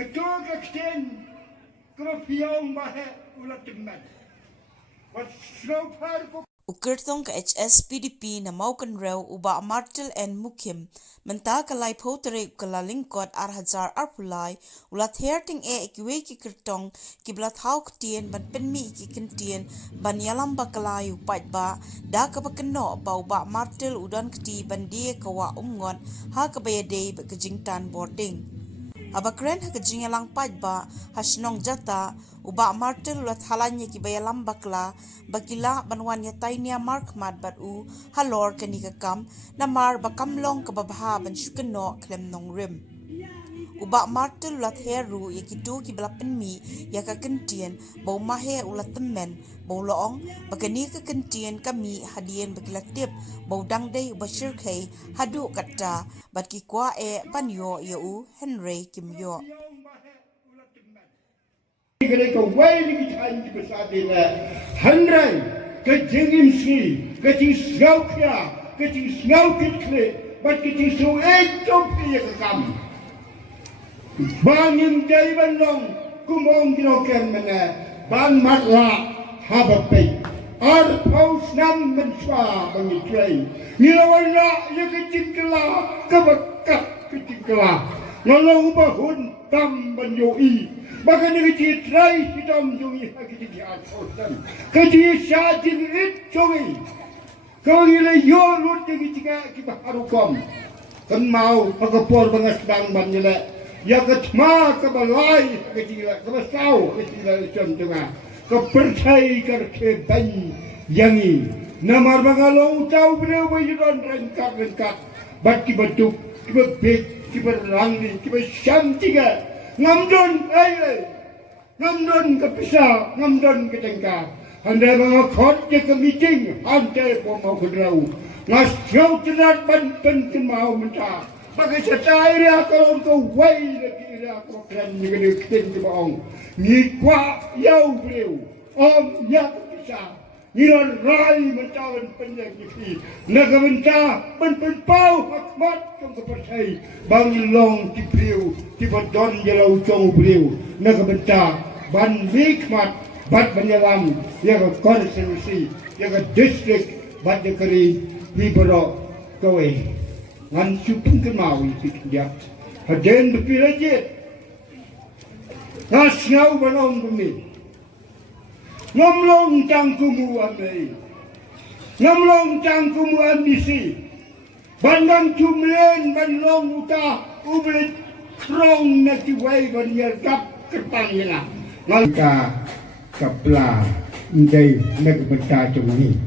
ketua kakten keropiong bahe ulat teman. Wat sloper ko Ukertong ka HSPDP na maukan rew uba Martle and Mukim menta kalay potere ukala lingkot arhajar arpulay ulat herting ikiwe ki kertong kiblat hauk tien ban penmi ki kentien ban yalam bakalay upat ba da kabakeno ba uba Martle udan kti ban die kawa Umngot ha kabayade ba kejingtan boarding. Abakren ha kejingalang pat ba hasnong jata uba Martle ulat halanya ki bayalam bakla bakila banwan ya tainia markmat bat u halor kanikakam namar bakamlong kababaha ban syukeno klem nong rim. Uba Martle ulat heru ya kidu ki balapen mi ya ka kentien bau mahe ulat temen bau loong bagani ka kentien kami hadien bagilatip bau dangdai uba syirkai hadu kata bat ki kwa banyo ya u Henry Kimyo. Kena kau wai ni kita ini bersatu le, Henry kejengim si, kejeng sengau kia, kejeng sengau Khlieh, bat kejeng sengau jom dia ke kami. Bangin jai bandong, kumong kilokan mana, ban Martle habapai, arpaus nam menswa bangi train. Nilawana ya kejeng kelah, kebekat kejeng kelah, lalu bahun tam banjoi. Bahkan kecil try hitam jongi kecil diasosan, kecil syajin it jongi. Kau ini yo lut kecil kita harukom. Kan mau pagapor bangas bang banjela. Ya ketma kebalai kecil kebasau kecil contohnya. Kepercayai kerke ban yangi. Namar bangalong tahu beliau bajuran rengkat. Bat kibatuk kibabek kibarangi kibasam tiga. Ngamdon ngamdon kepisah, ngamdon ketengka. Handai mga khot je ke meeting, handai po mau kedrau. Ngas jauh cerat ban kemau mentah. Bagai setai dia kalau kau wai lagi dia kau keren juga dia keten ke baong. Ni kuat yau beliau, ya kepisah. Nilan rai mentawan penjang kipi. Naga mentah penpau hakmat kong kepercayai. Bang long tipriu tiba don jelau cong beliau. Naga mentah ban hikmat bat menyelam ya ke konstitusi ya ke distrik bat dekeri hibero kowe. Ngan suping kemau itu diap. Haden berpilajit. Ngas ngau banong kami. Ngamlong cangkumu amai, ngamlong cangkumu ambisi, bandang cumlen bandong uta ublet krong nasi wai banyer kap kerpangnya, ngalka kapla indai nak berta cumi,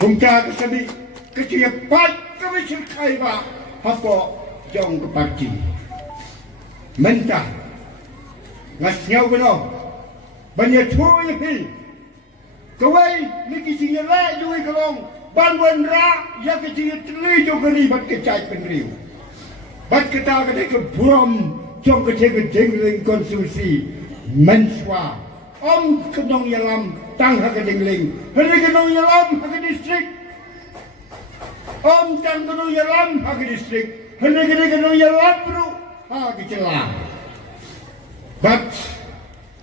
kumta kesabi kecipat kami serkai ba hapo jong keparti, mentah ngasnyau benoh. Banyak cuy ni, kawai ni kisinya lah cuy kalong banwan ra ya kisinya teli jo geri bat kecai penriu, bat kita kena ke buram jong kecai jengling konstitusi menswa, kenong yalam tang hak jengling, hari kenong yalam hak distrik, tang kenong yalam hak distrik, hari kenong yalam bro hak celah, bat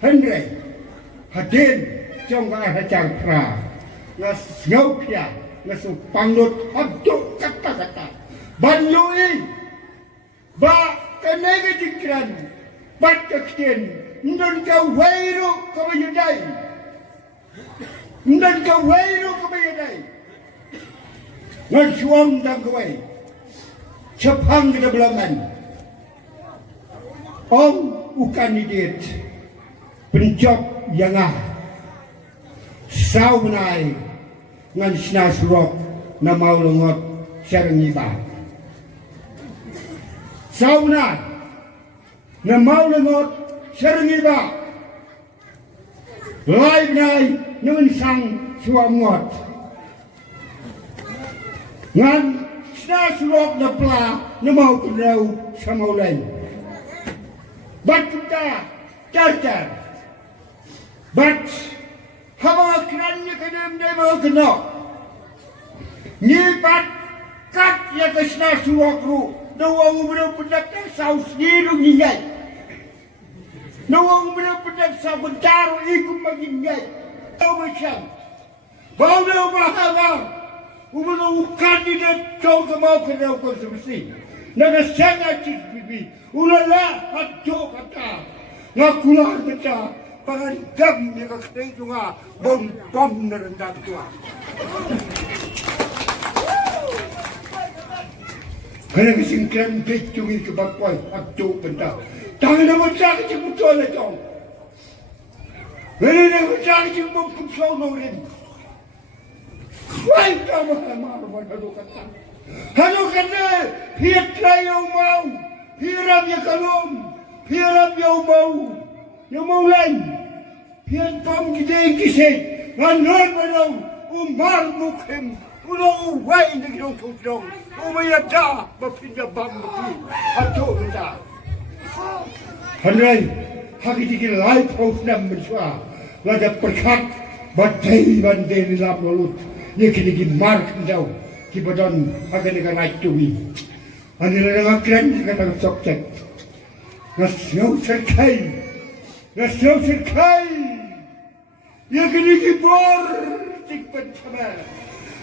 Henry hadir jong hajang pra ngas ngau kia ngas pangut abduk kata-kata banyui ba kenega jikran bat kakten ndon ka wairu kabayudai ndon ka wairu kabayudai ngas suam dang kawai cepang kita belaman kandidat penjab yang saunai ngan snasrok na maulungot serengiba saunai na maulungot serengiba live nai ngan sang suamot ngan snasrok na pla na mau kenau samaulai bat kita carcar but hawa krannya kadem dia mau kena ni pat kat ya kesna suwakru dawa ubro pendak saus ni rungiai Nawang benar-benar sebentar ikut mengingat. Tahu macam. Baulah bahagia. Umur kandidat jauh kemau kena konstitusi. Naga sangat cipi. Ulala hatu kata. Ngakulah kata. Pangan gam ni kakek juga bom nerendam tua. Kena kesingkiran kecungi kebakuan hatu benda. Tangan nama cakap cakap betul lah jom. Kena nama cakap cakap mempunyai norin. Kuai kamu hamar hadu kata. Hadu kata hiat yang mau, hiram yang kalum, hiram yang mau lain. Hiat pam kita kisah, nganon belum, umar mukhem, ulang wai negeri orang, umayada berpindah bam mukhi, hatu benda. Henry, haki dikir live house nam bersua, lada perkat, bandai dalam mulut, ye kini mark jauh, kibadan akan dengan naik tuwi. Ane lada keren kata sokcek, nasiau serkai, ye kini kibor cikpat sama.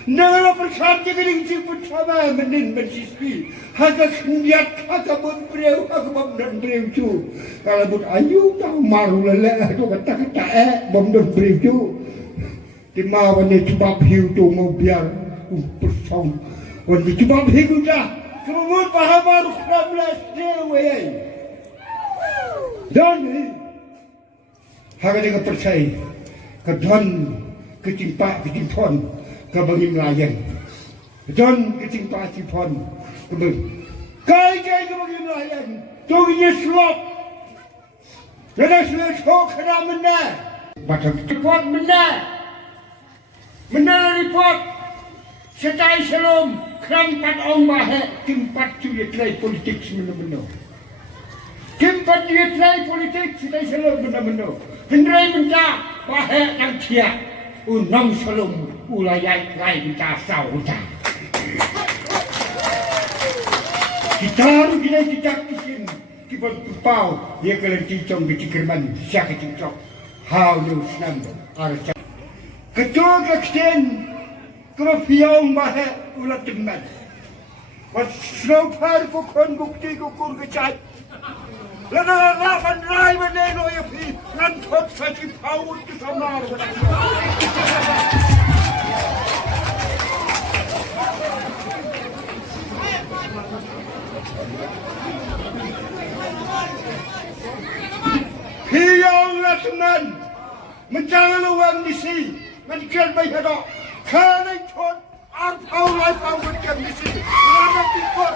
Nangala perkat ye kini cikpat sama menin bersispi. Haka kendiat, haka berbreu, haka bomdan breu cu. Kalau bud ayu tahu maru lele, tu kata bomdan breu cu. Timah wani cubab hiu tu mau biar persong. Wani cubab hiu dah. Kemudian bahabar 16 dewa. Dan haka dengan percaya, kedon, kecimpak, kecimpon, kebangin layan. Kedon, kecimpak, kecimpon. Kaya kebagi melayan, tuginya selop. Kena selop kena menang. Baca report menang. Menang report. Setai selom kerampat orang bahak tempat dia try politik semena-mena. Tempat dia try politik setai selom benda-benda. Hendrai benda bahak yang tiap. Unang selom ulayai rai benda sah hujan. Kita kisah kita pau dia kalau cincong kecikirman siapa cincong how you senang arca ketua kekten kefiong bahaya ulat teman was slopar pukon bukti kukur kecat lada rai meneno ya pi nantot saji pau tu samar Hiyonglah teman menjangan uang di sini menjadi baik ada kerana itu arpau lapau menjadi di sini kerana tikut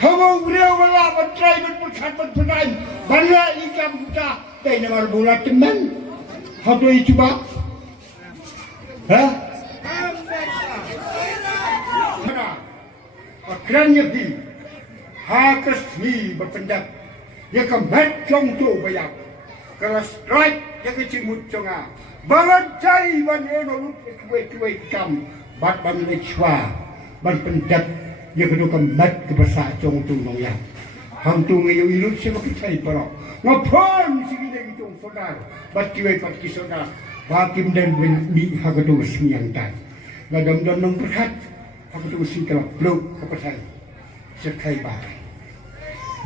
Hamong beliau malah mencerai berpesan bala ikan kita dari nama bola teman hadu coba kerana bi hakas ni berpendak ya kemat jong tu bayar kalau strike ya kecimut jonga barantai ban eno kuai kam bat ban lechwa ban pendak ya kedu kemat kebasa jong tu nong ya hang tu ngayu ilut se makitai paro ngapon sigi lagi jong saudar bat kuai pat ki saudar bakim dan bi hagadu semiyang tan ngadam dan nong berkat aku tu mesti kalau blok apa saya sekai bah.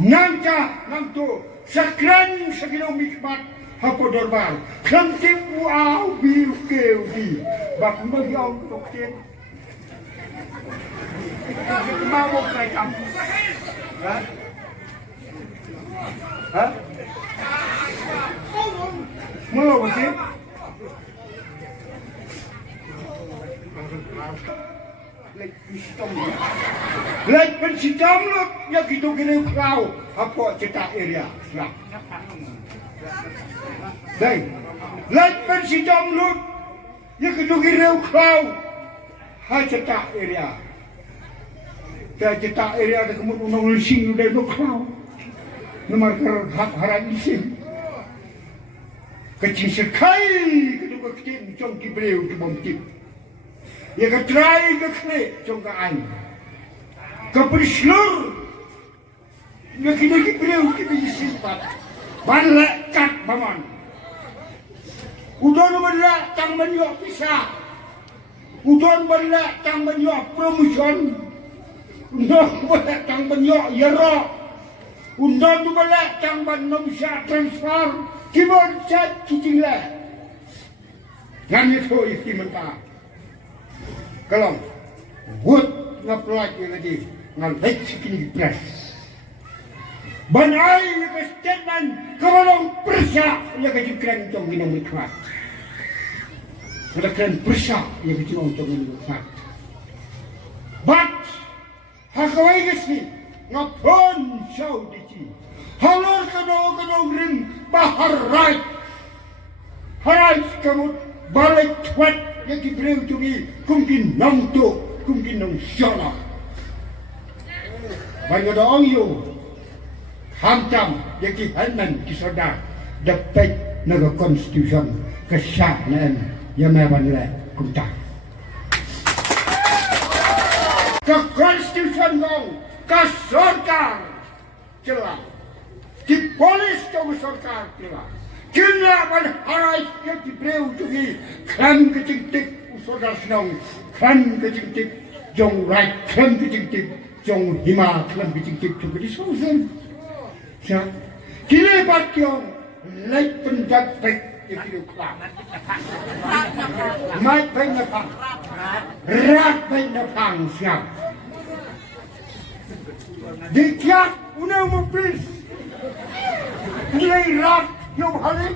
Nangka nangtu sakran sekilo mikmat hapo dorbar. Kranti wow biu keu di bak bagi orang dokter. Mau kai kam. Ha? Mau apa sih? Like pensitam lo ya gitu gini kau apa cetak area selap. Baik, like pensitam lo ya gitu gini kau ha cetak area. Cetak area ada kemudian unang lising udah lo kau. Nomor hak haram lising. Kecil sekali gitu kecil congki beliau ke bomtip. Ya ke try ke Khlieh jong ka an. Ke perslur Kita beriu kita simpat. Balak kat baman. Udon balak tang banyok pisah. Udon balak tang banyok promotion. Udon balak tang banyok yara. Udon balak tang banyok bisa transfer. Kibon cat kicinglah. Ngan itu istimewa. Kalau buat ngaplak yang lagi ngalek sikini press. Banai yang ke statement kamalong persia yang ke jikran tong ginong mikmat. Ada kran persia yang ke jikran tong ginong mikmat. But hakawai gesi ngapon show dici. Halor kano rim bahar right. Harai kamu balik twat yang diberiu tungi kumkin nong tu kumkin nong syala. Banyak orang yo. Hamtam yang kihanan kisada dapat naga konstitusi kesanan yang mewan le kunta. Ke konstitusi ngong ke sorkar celah. Di polis ke sorkar celah. Kena berharai yang diberiu tungi klan kecing-tik usodar senang klan kecing-tik jong right klan kecing-tik jong hima klan kecing-tik juga di sosan. Khlieh bat yang laik penjat baik yang kita kelak. Mat baik nepang, rat baik nepang siap. Dikiat unang mempris. Khlieh rat yang halim.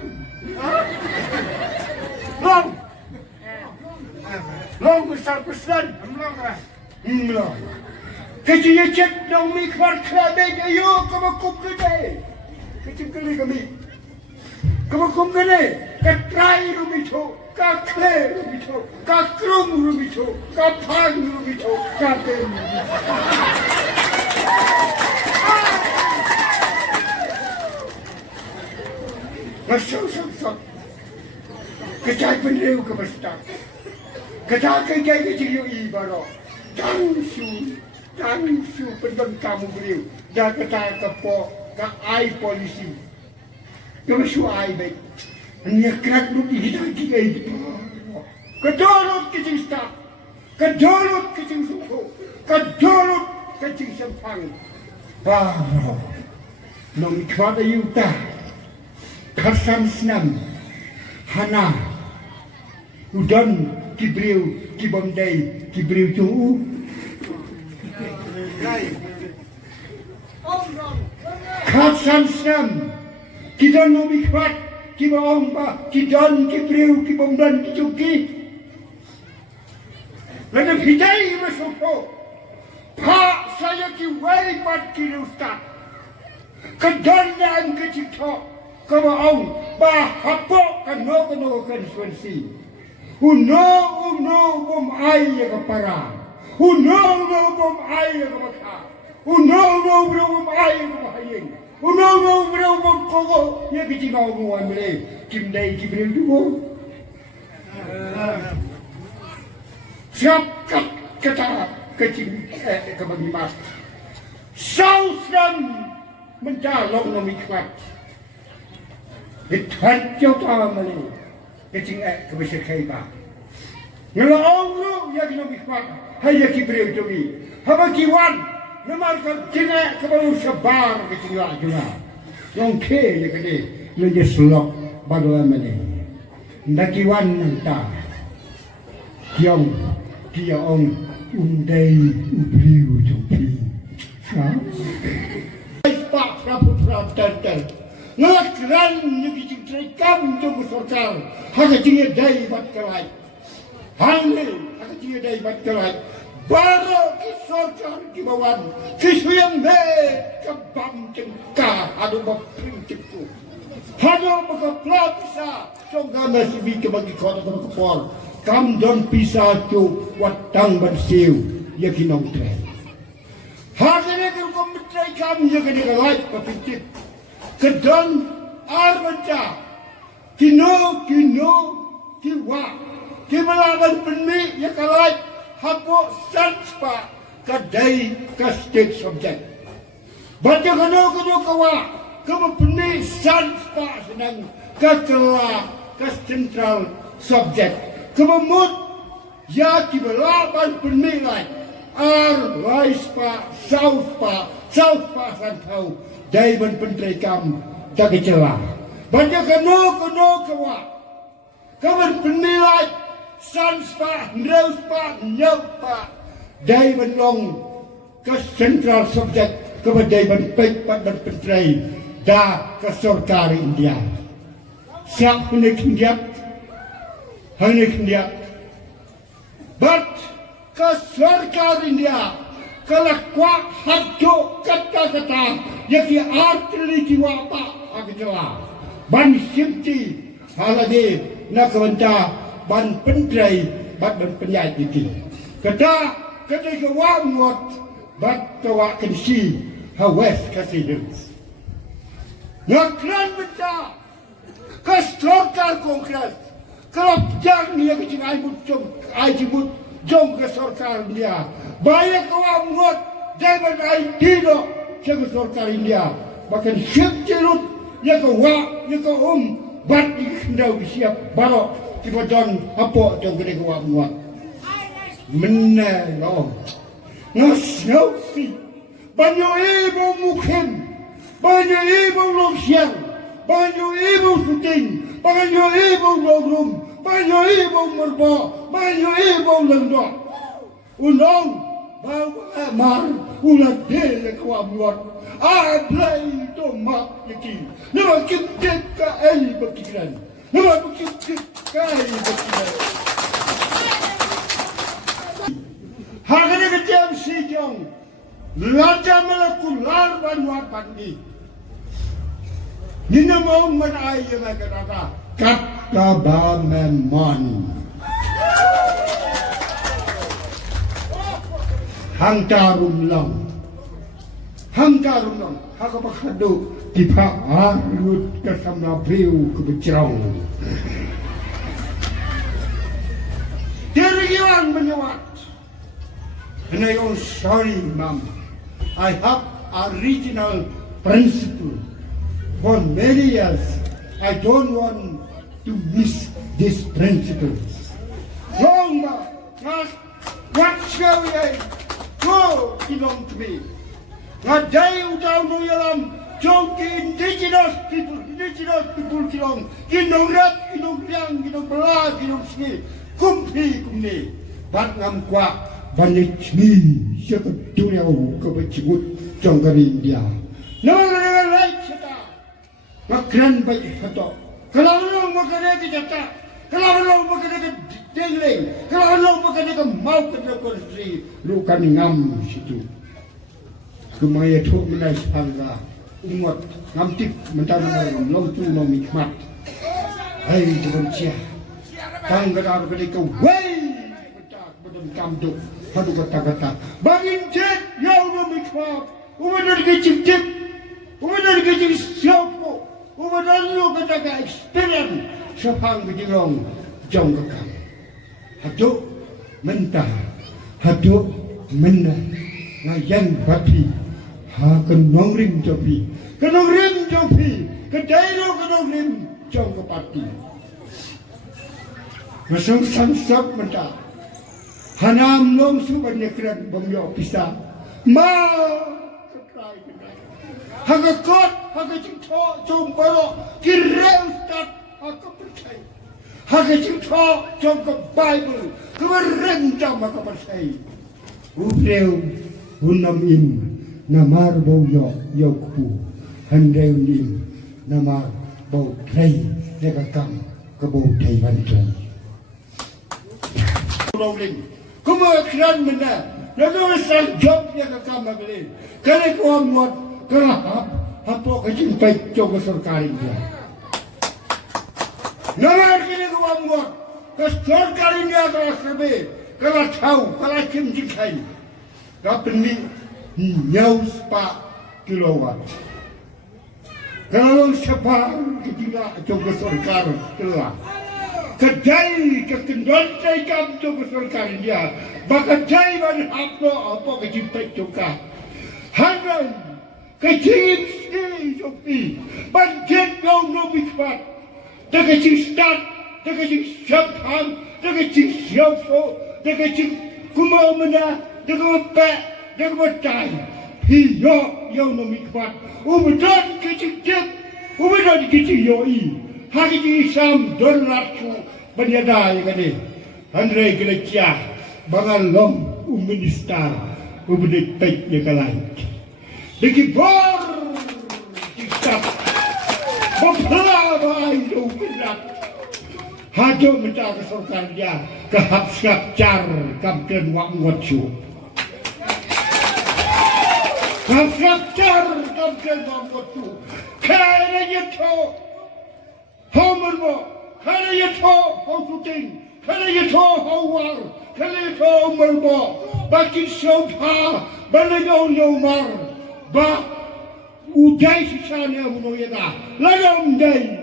Long besar-besar. Long. Kecil cek dong mi kvar kelabe ayo kamu kum kene. Kecil kali kami. Kamu kum kene. Katrai rumi cho, ka Khlieh rumi cho, ka krum rumi cho, ka phang rumi cho, ka tem. Masuk. Kecai penriu ke besar. Kecai kecil ibaro. Tangsu pendon kamu beriu. Dah kata kepo ke ai polisi. Kamu su ai baik. Nyekrat lu hidup kita itu. Kedorot kecing staf. Kedorot kecing suku. Kedorot kecing sempang. Baro. Nong ikhwata yuta. Karsan senam. Hana. Udon kibriu kibondai kibriu tu. Karsan senam. Kidonnomikwat. Kibaomba. Kidon kibriu kibondan kicuki. Lalu hidai masuk. Pak saya kiwai pat kirustat. Kedondan kecito. Kamu bahapok kano konstitusi. Uno bom ai ke para. Uno bom ai ke maka. Uno bom ai ke mahayeng. Uno bom kogo ya kicingau muan beli. Kimdai kibril juga. Siap kata kecing kebagi mas. Sausram mencalon nomikmat. Itu jauh tahu mana. Kecing kebesar kaiba. Ngelang lu yang kita mikmat. Hanya kibriu jogi. Haba kiwan. Namarkan kena kebalu sebar kecing lah juga. Yang ke ya kene. Lu selok baru mana. Ndak kiwan nanta. Kiong kiong undai ubriu jogi. Pak Praputra Tantan. Ngakran yang diciptakan untuk sorkar, hanya dia dari batkalai. Hanya dia dari batkalai. Baru sorkar di bawah, kisuyam be kebam cengkah ada berprinsipku. Hanya berkepala pisah, contoh masih bikin bagi kota berkepal. Kam don pisah tu watang bersiu, yakin orang tren. Hanya dia komentar kam yakin dia lain berprinsip. Kedon arbanca kino kiwa kimelawan peni ya kalai hapo sanspa kadai ka state subject Baca kena kawak, kamu penisan pak senang ketelah ke central subject. Kamu mut ya kibelaban penilai rise pak, south pak santau daiman pentrikam tak kecelah. Baca kena kawak, kamu penilai sans pak, nose pak, nyok pak daiman long ke central subject. Kemudian baik-baik berpentrai dah ke Sarkar India. Siap hendak But ke Sarkar India kalau kuat hadjo kata-kata yang arti jiwa apa agaklah ban simti halade nak kawanta ban pentrai ban penyai itu. Kata kewam ngot bat kawak kensi Hawes kasih Nakran benda Kastorkar konkret Kalau jang dia kecil Aibut jom ke Sarkar India Banyak kawam ngot Jangan aidino Jaga Sarkar India Bahkan siap jelut Ya kawak Bat ikendau siap barok Tiba don apa jom kena kawam ngot Menelong Ngasnausi Banyak ibu mukim, banyak ibu loksian, banyak ibu syuting, banyak ibu logrum, banyak ibu merba, banyak ibu lendok. Unang bawa mar, ulat dia kuamwat, ablai tomak yakin. Nama kita kai berkiran, nama kita kai berkiran. Harga kecil sejong. Lada melakular banyak pandi. Nina mau menai yang kata bameman. Hangkarum lang. Haka pakado tipa arut kesamna priu kebecerong. Diriwan menyewat. And I am sorry, Mom. I have original principle. For many years, I don't want to miss these principles. Wrong, what shall we go belong to me? Not day down to Yalam, joke indigenous people belong. Inong rap, inong liang, inong belag, inong ski, kumpi. But ngam kwa, banyak ni. Siapa dunia kebecibut jangkar India. Nama lain siapa? Makran baik kata. Kalau orang makan lagi jatah, kalau orang makan lagi dengling, kalau orang makan lagi mau kerja konstri, lukan ngam situ. Kemaya tu menai sepangga, umot ngamtik mentara long tu mau nikmat. Hai tuan cia, tangga dar kerja wei, betul kamduk. Hadu kata-kata bangin jet yang memikmap umadar kecil siapa umadar lu kata experience sepang kejilong jong kekam hadu mentah hadu mendah ngayan bapi kenong rim jopi kedailo kenong rim jong kepati masuk sansap mentah Hanam long suban nekran bangyo pisa ketrai hagakot hagajingtho jombaro kireu stat percaya hagajingtho jong ke Bible kemarin jam percaya ubreu unam im namar bauyo yokpu handeu im namar bau trai nekakam kebau trai bantai Kemudian mana? Lalu saya job yang kami beli. Kalau kau buat kerap, apa kecil baik coba Sarkar India. Nama kini kau buat ke Sarkar India kalau sebab kalau tahu kalau cimcikai, kau beli nyaus pak kilowatt. Kalau siapa kita coba Sarkar telah. Kedai kekendontai kam tu Sarkar India, bakal jai ban apa kecimpai juga. Hanai kecil Sophie, banjir kau nabi kuat, kecil start, kecil siapkan, kecil siapa, kecil kumau mana, kecil pek, kecil betai, hiyo nabi kuat, ubedan kecil jep, ubedan kecil yoi, hari ini Sam don ratu banyadai kade, Andre Gelecia, bangalong minister, ubedek pek yekalai, dekibor. Berpelawai itu berat. Hajat mencari kesorkan dia kehap-siap car kamken Umngot su. Kehap-siap car kamken Umngot su. Kaya itu homermo, kaya itu hosuting, kaya itu hawar, kaya itu homermo. Bagi sopa, balayon yomar, Udai sisanya munoyeda, layam day,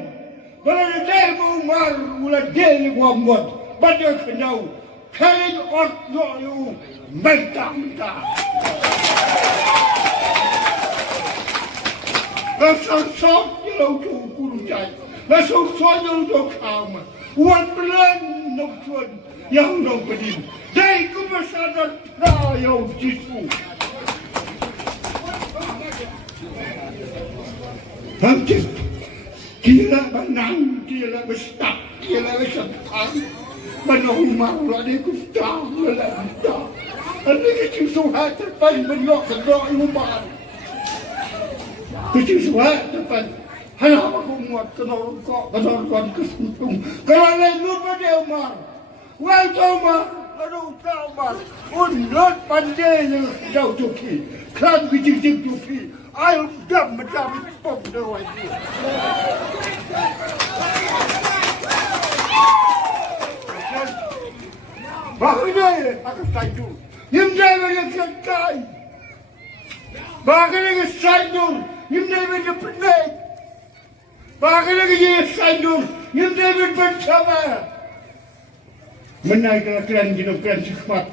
balai day mumar, ulah day Umngot, baca kenau, kering ort yo mentah. Langsung yang tu kurujai, langsung yang tu kama, wan pelan noktuan yang nak berdiri, day kumasadar prayau jisu. Hampir kira benang, kira bestak, kira bestak. Benang malu ada kustar, ada kustar. Ada kecil suhat depan benok kedok rumah. Kecil suhat depan. Hanya aku muat kenor kesentung. Kalau lain lupa dia Umar. Wah Umar, aduh Umar. Unlut pandai yang jauh tuki. Kelam kecil tuki. Ayo dam macam pom doai dia. Bahagia aku saydu. Nimdai mereka kai. Bahagia saydu. Nimdai mereka pendek. Bahagia saydu. Nimdai mereka bersama. Menaik keran jinokran sikmat.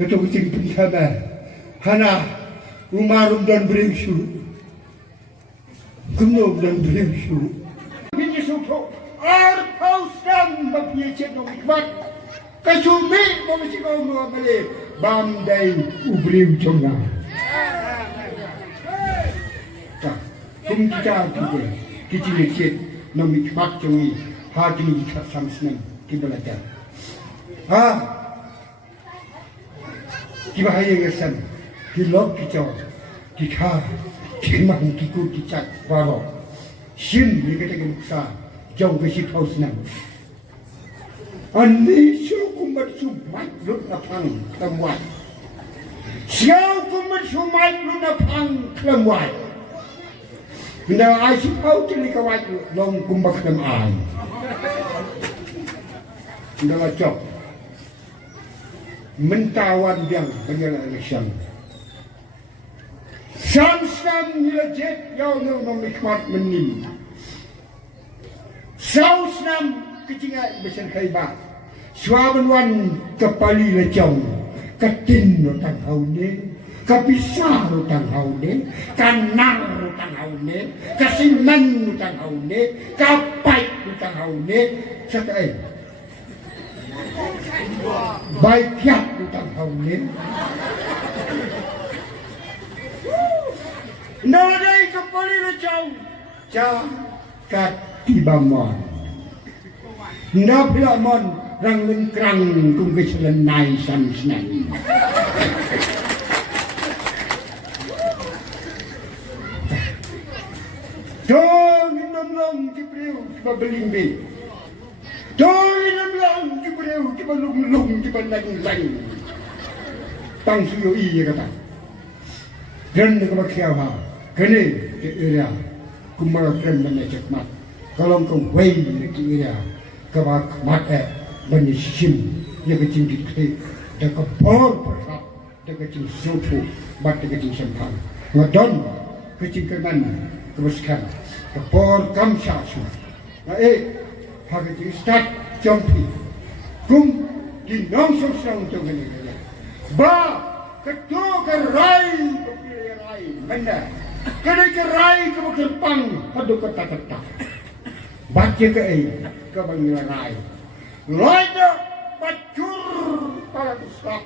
Betul kucing bersama. Hana. Umarum dan berimsu, gunung dan berimsu. Ini suatu arpaus dan bagi cendol ikmat. Kasumi mesti kau nuah beli bandai ubrim congga. Tak, kita kecil nom ikmat congi hati kita samseng kita belajar. Kita hayang kesan. Kilok kicau, kikah, kimang kiku kicak waro, Shem ni kata kemuksa, jauh ke sip haus nang. Ani siau kumat sumat lut napang kelamwai. Siau kumat sumat lut napang kelamwai. Benda ai sip haus ni kawat long kumbak kelam ai. Benda macam mentawan yang berjalan Shem. Sam nilajit yang nomikmat menim. Sausnam kecingat besar kaibat. Suaban kepali lecong. Katin rotang haune. Kapisah rotang haune. Kanar rotang haune. Kasiman rotang haune. Kapai rotang haune. Sakai. Baikyak rotang haune. Nalai kepali lecau, jagat tibamon. Nabiamon rang lengkrang kum keselenai samsnan. Dong inam lang kipriu kiba belimbi. Dong inam lang kipriu kiba lung kiba lang. Tang suyo iya kata. Dan dekat siapa? Kene ke area kumara kren banyak mat. Kalau kau wei ke area kebak Martle banyak Shem ya kecil Khlieh dekat bor persat dekat kecil soto bat dekat kecil Shem. Ngadon kecil kenan kebeskan ke bor kamsa su. Hari kecil start jumpi kum di nongso sang tu kene. Ba ketua kerai mana Kena kerai ke berkerpang pada kata-kata. Baca ke ke bangirai. Lada bacur para besar.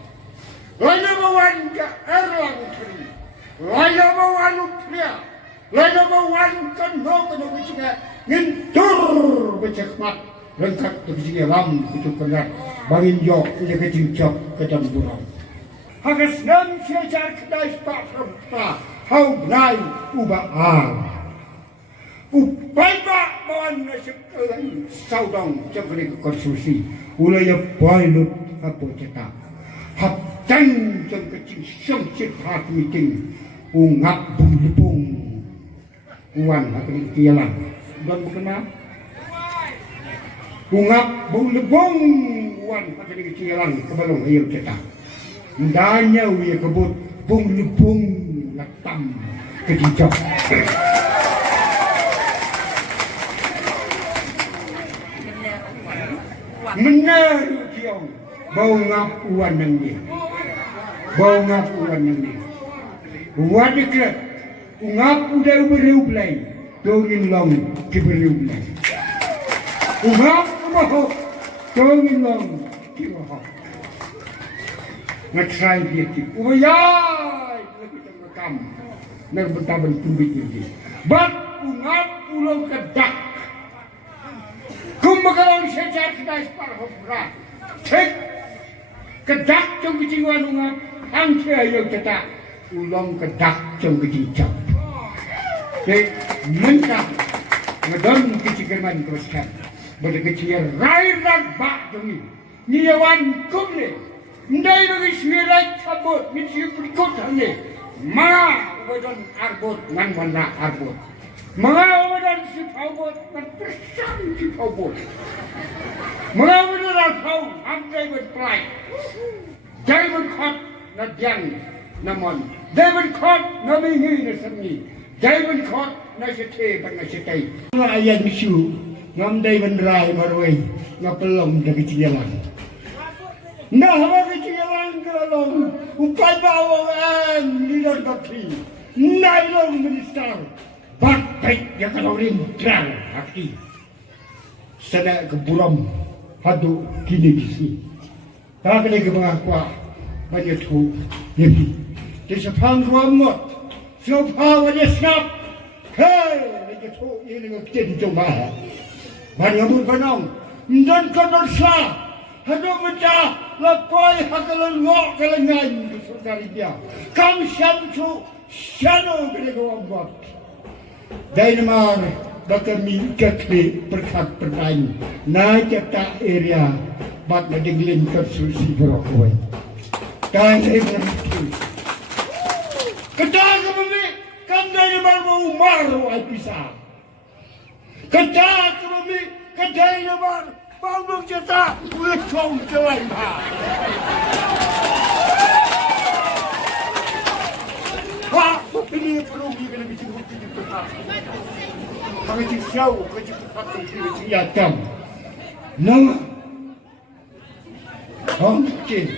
Lada bawan ke erlang kiri. Lada bawan upria. Lada bawan ke no kena bercakap. Ngentur bercakap. Rengkat bercakap lam bercakap. Bangin jok ia kecincap ke dalam burang. Hagas nam siajar kedai sepak serta. Hau benai ubah Upai bak bawan sekelan saudang cakap konstruksi. Ulaya pilot apa cetak. Haptan jam kecil sengsit hat meeting. Ungap bung lepung. Uan akan kialan. Dan berkenal. Ungap bung lepung. Uan akan kialan kebalong ayam cetak. Danya uya kebut bung lepung latam kejijak. Menar kiong bau ngap uan nangi. Bau ngap uan nangi. Uan diklat ungap udah beriu play. Tongin long kiberiu play. Ungap maho tongin long kibaho. Ngatrai dia ti. Uyai lagi tengkam. Nang bentaban tumbit ni. Bat ungap ulang kedak. Kumakalang sejar kedai separ hofra. Cek kedak jom kecingwan ungap. Hang saya yang cetak. Ulang kedak jom kecingcap. Cek mentah. Ngedon kecikerman keraskan. Berdekecir Ryndang bak jom ni. Niawan kum ni. Ndai bagi swirai cabut. Misi berikut hanya. Ma wajan arbut ngan wanda arbut. Mga wajan si pawbot ngan pesan si pawbot. Mga wajan alpaw ang David Pride. David Kot na diyan naman. David Kot na mingi na sangi. David Kot na sete pag na sete. Mga ayan isu ngam David Rai marway nga pelong dari ciyalan. Nah, hawa kecilan kalong upay bawang leader kaki. Nailong minister. Batik ya kalau Ryndang hati. Sana keburam hadu kini disi. Tak kena ke mengapa banyak tu yepi. Di sepang Umngot. Siapa wajah snap. Hei, banyak tu ini ngektin coba. Banyak pun panong. Dan kadar sah. Hadu macam lapoi hakalan ngok kalangan saudari dia. Kam Shem tu shano kena ke Umngot. Dainamar bakami Khlieh berkat pertain. Naik tak area bat nadenglin konstruksi berokoi. Dan saya berfikir. Kedah kami kam dainamar mau maru ai pisah. Kedah kami kedainamar Bang cetak, gue cong celai mah. Wah, ini perlu kita bikin bukti di tempat. Kami jauh, kami cepat kami jam. Nama, Hongkong,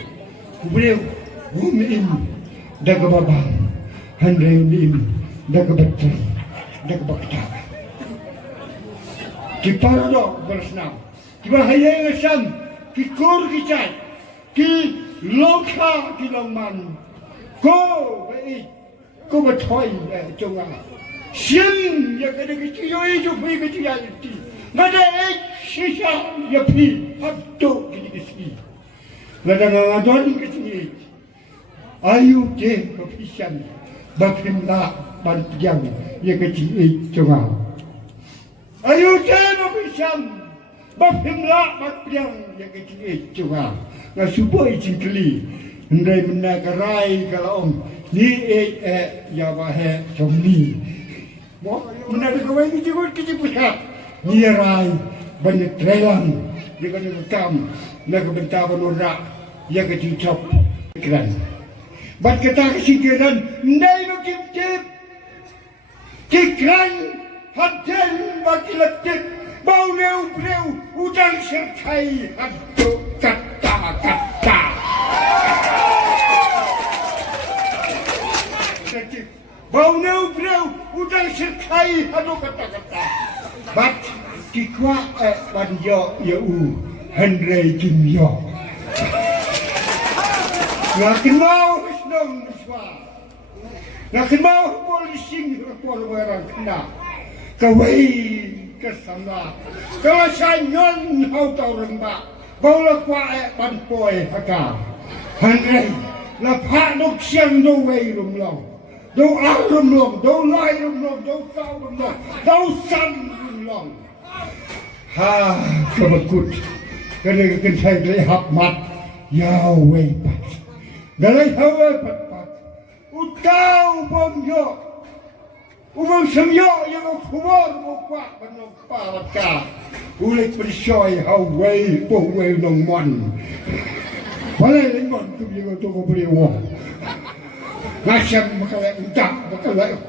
beliau umim, daga babang, handai umim, daga betul, daga bakta. Kita dok bersnam. Kiba hayang Shem, kikur kicai, ki lokha ki longman, ko baik, ko bertoy jonga. Shem ya kena keciyo itu pergi keciyo itu, nada sisa ya pergi hatu kini kesi, nada ngadon kesi. Ayu je berpisah, berpindah bantiang ya keciyo jonga. Ayu je berpisah. Bapimla bapiang yang kecil juga. Nasubo icin Khlieh. Ndai menakarai kalau ni ya bahe somni. Mo menak kawai ni juga kecil pusat. Ni rai banyak trelang. Dia kan bekam nak bentar benurak yang kecil cop keran. Bat kata kesikiran ndai no kip kikran hadan bagi letik. Bau leu breu udang sertai aduk kata. Jadi bau neu breu udang serkai adu kata-kata bat kikwa ban yo Henry Kim Yo ngakin mau senang beswa ngakin mau polisi rapor barang kena kawai kesana kalau sanyon hau tau rembak bau la kwa ban poi haka Henry la pha nok siang do wei rum long do rum long do lai rum long do kau rum long do san rum long ha kebekut kena kentai dari hap mat yau wei pat galai hawe pat pat utau bom yo ubang semyo yang kubur buka benok paraka ulik bersoy hau wei po wei nong mon balai lengon tu yo to ko beri wo ngasam makalai utak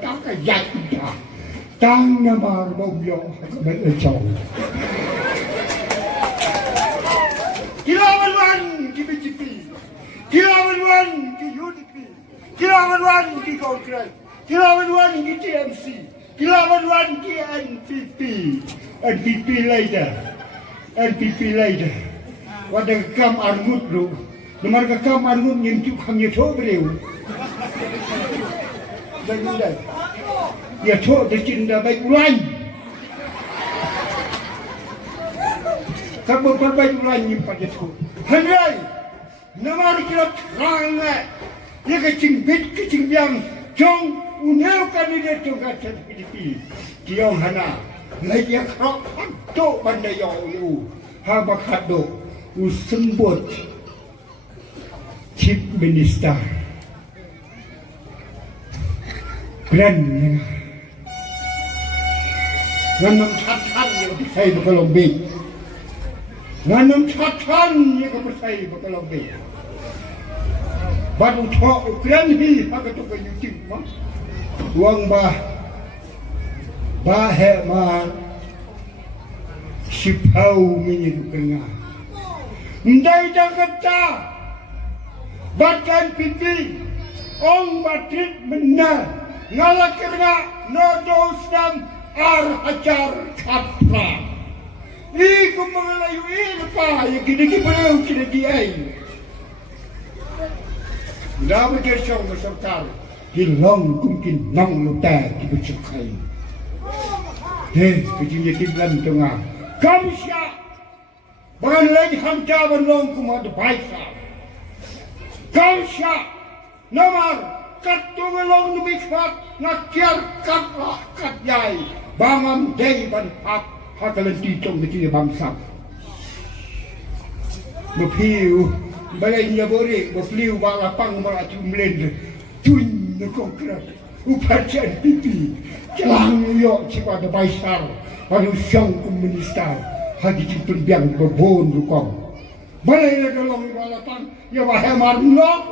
kajat utak tang namar bom yo ben echong Kilawan ki BJP, Kilawan ki UDP, Kilawan ki Congress, Kilawan ki TMC, Kilawan ki NPP later. Wadah kam armut lu, nomor kam armut nyentuk hanya thok beliau. Bagaimana? Ya thok dicinta baik ulan. Kamu perbaiki lagi pada tu. Henry, nama kita terang ya kecing biang, jong unel kandidat juga jadi kiong hana. Lagi kerap tu bandai yang habak hado usembut Chief Minister. Grand Ngan chat yang saya berkelom big. Nganam chatan ye ko persai bakal be baru tho ukran hi hak to ko youtube ma wang ba he ma sipau mi dukenga ndai jakata bakan pipi ong batrit menna ngalakerna no dosam ar ajar khatra ni ko mangalayo pa ya kini pala kini di ay dapat kerjong masyarakat kilong kumkin nang luta di bercekai kecilnya kiblan tengah kamsya bahan lagi hamca banlong kumad baisa kamsya nomor katungelong nubikat nakyar katlah katyai bangam day ban hakalan titong kecil bangsa berpiu balai nyabori berpiu balapang melaju melenda tun nekongkrat upacan pipi celang yok cepat ada baisar pada siang komunistar hati cipun biang berbon rukong balai ledolong balapang ya wahai marlong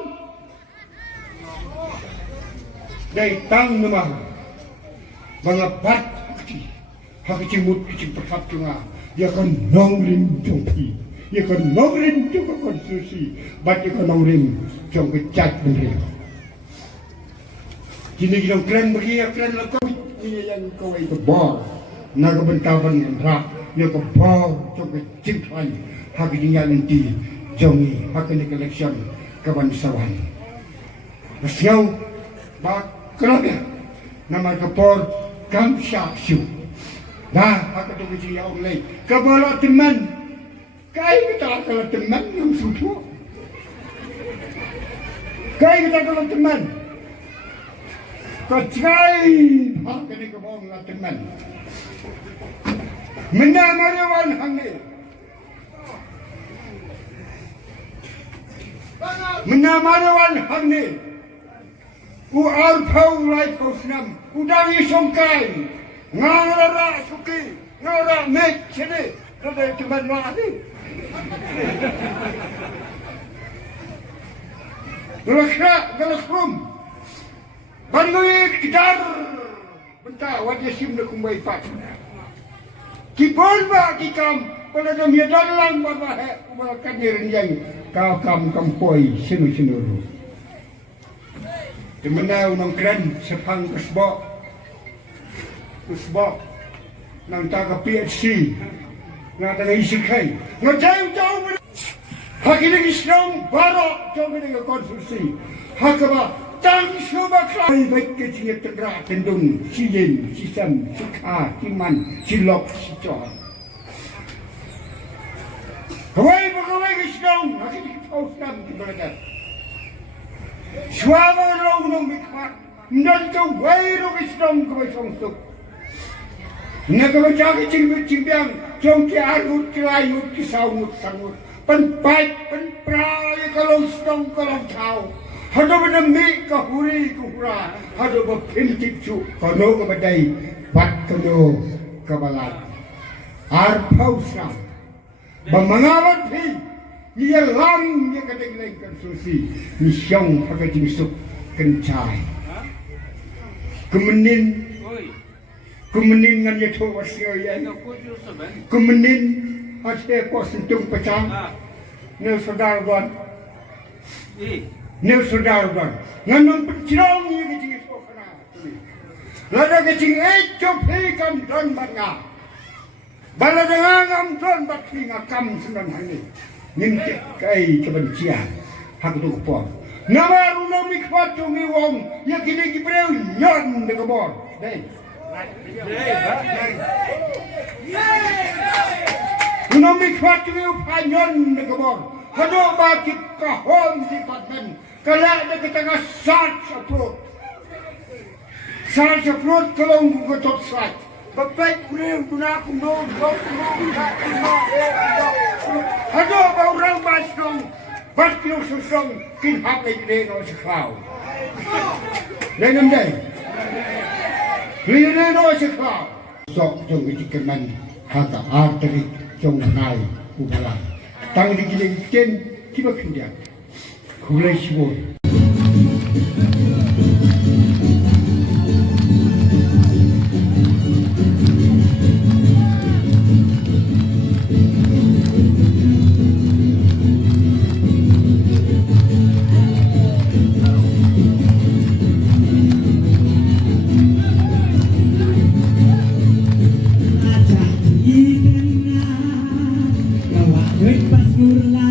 dari tang nemah mengepat hak cimut kecil perkap tengah ya kan nongrin jongpi ya kan nongrin juga konstitusi bat ya kan nongrin jong kecat bener kini kita keren bagi ya keren lekau ini yang kau itu bor naga bentaban rak ya kan bor jong kecil kan hak tinggal nanti jongi hak ini election kebangsaan Siau bak kerana nama kepor kamsya siu. Nah, aku tu kecil yang lain. Kepala teman, kai kita kalau teman yang sudah. Kai kita kalau teman, kacai hak ini kebong teman. Menamawan hangil. Menamawan hangil. Arpau lai posnam, udangi songkai. Ngara suki, ngara mek sini, ada teman lagi. Galakrum, bandui kejar, bentar wajah sim nak kumbai pak. Kipon ba kikam, pada kami dalang bapa umarakan yang kau kam kampoi sinu. Temenau nang keren sepang kesbok nang taga PHC nang taga isikai nang jauh hakini Islam barok jauh dengan konstitusi hakaba tang suba kai baik kecil tendra tendung siyen sisam sikha siman silok sicor kawai Islam hakini Islam keberada suama nong mikmat nanti wairu Islam kawai songsuk Nagawin cing-cing-cing jong ki arut ki layut ki saungut sangut penbaik penprai kalau sedang kalau tahu hado menemi kahuri kuhura hado berpintip cu kono kebadai bat kono kebalat arpausna bemangawat pi ia lam ia kadang-kadang konstruksi ni syong pakai jingsuk kencai kemenin Kemenin ngan ya tu wasio ya. Kemenin hati aku sentuh pecah. Nel saudara wan. Nel saudara wan. Ngan mempercerong ya kecing itu kena. Lada kecing cop hikam don banga. Bala dengan don bat ngakam senang hari. Nintik kai kebencian. Hak tu kupon. Nama runa mikwat tungi wong ya kini kibreu nyon de kebor. Dei. Menamik hati upanyon de kebor. Hado bagi kahon di patmen. Kalau ada kita sat saprot kalau kita top sat. Bapak kuliah guna kuno. Hado orang basdong. Batyo susong kinhap lagi no sekau. Dengan deh. Khlieh no sekau. Sok jong itikan hata arteri jong nai ubala. Tang di gile ken kiba kindia. Khlieh sibo. Pas gurla